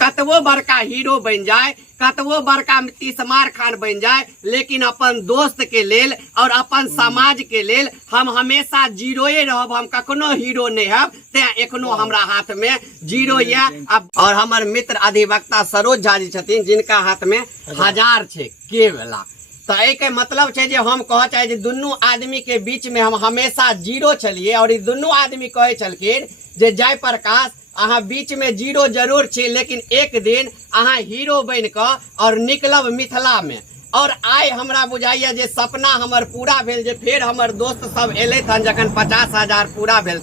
कतवो बड़का हीरो बन जाए, कतवो बड़का तीसमार खान बन जाए, लेकिन अपन दोस्त के लेल और अपन समाज के लेल हम हमेशा जीरोए रहब। हम कखनो हीरो नहीं हब। ते एखनो हमरा हाथ में जीरो या। और हमर मित्र अधिवक्ता सरोज झा जी छथिन, जिनका हाथ में 1000 छे के वाला। तो एक मतलब है जो हम कह चाहे दुनू आदमी के बीच में हम हमेशा जीरो चलिए। और दुनू आदमी कहे चलखिन जे जयप्रकाश अहाँ बीच में जीरो जरूर छे, लेकिन एक दिन अहाँ हीरो बन के और निकलब मिथिला में। और आइ हमरा बुझाइए जे सपना हमर पूरा भेल, जे फेर हमर दोस्त सब एले हन जखन 50,000 पूरा भेल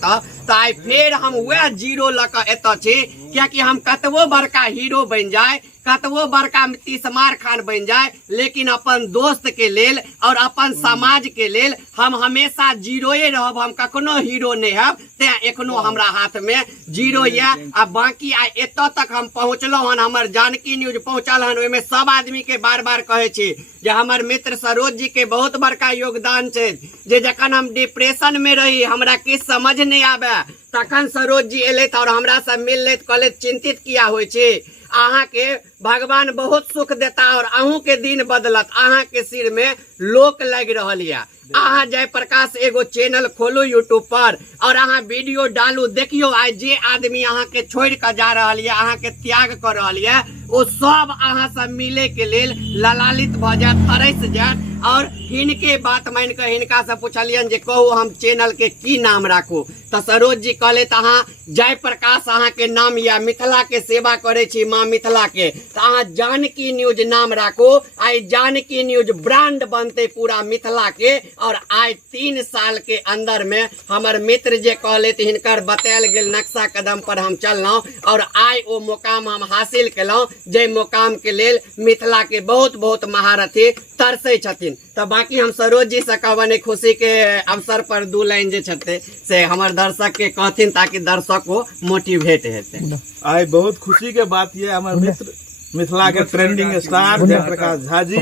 तो आइ फेर हम वह जीरो लक एत छी। क्योंकि हम कतवो बड़का हीरो बन जाए, कतवो बड़का तीसमार खान बन जाए, लेकिन अपन दोस्त के लेल और अपन समाज के लेल हम हमेशा जीरोए रहब। हम कखनो हीरो नहीं हब। ते एखनो हमरा हाथ में जीरो या। अब बाकी आइ एत तक हम पहुँचलहुँ हन, हमर जानकी न्यूज पहुँचल हन। ओहिमे सब आदमी के बार बार कहे छी जे हमर मित्र सरोज जी के बहुत बड़का योगदान छै। जे जखन हम डिप्रेशन में रही, हमरा किछ समझ नहीं आवे, तखन सरोज जी एले और हमरा से मिलले, कहले चिंतित किया होय छै, अहाँ के भगवान बहुत सुख देता और अहूँ के दिन बदलत। अहाँ के सिर में लोक लग रहल या। अहाँ जयप्रकाश एगो चैनल खोलू यूट्यूब पर और अहाँ वीडियो डालू। देखियो आइ जे आदमी अहाँ के छोड़ के जा रहल या, अहाँ के त्याग कर रहल या, वो सब अहाँ से मिले के लेल ललालित भ जात, तरस जात। और हिनके बात मान के हिनका से पूछलियन जे कहू हम चैनल के की नाम राखू। तो सरोज जी कहले अहाँ जयप्रकाश अहाँ के नाम या, मिथिला के सेवा करे छी माँ मिथिला के, तो अहाँ जानकी न्यूज नाम राखू। आई जानकी न्यूज ब्रांड बनते पूरा मिथिला के। और आज 3 साल के अंदर में हमर मित्र जे कहले हिनकर बतायल गेल नक्शा कदम पर हम चललौं और आज वो मुकाम हम हासिल केलौं, जे मुकाम के लेल मिथिला के बहुत बहुत महारथी तरसे छथिन। तो बाकी हम सरोज जी से कहबने खुशी के अवसर पर 2 लाइन जे छते से हमर दर्शक के कहथिन, ताकि दर्शक को मोटिवेट हेते। आई बहुत खुशी के बात ये हमर मित्र मिथिला के ट्रेंडिंग स्टार जयप्रकाश झा जी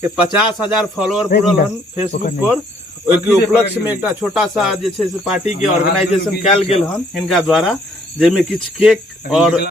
के 50,000 फॉलोअर पूरल हन फेसबुक पर। ओके उपलक्ष्य में एक छोटा सा जे छे से पार्टी के ऑर्गेनाइजेशन कैल गेल हन हिनका द्वारा, जेमे किछ केक और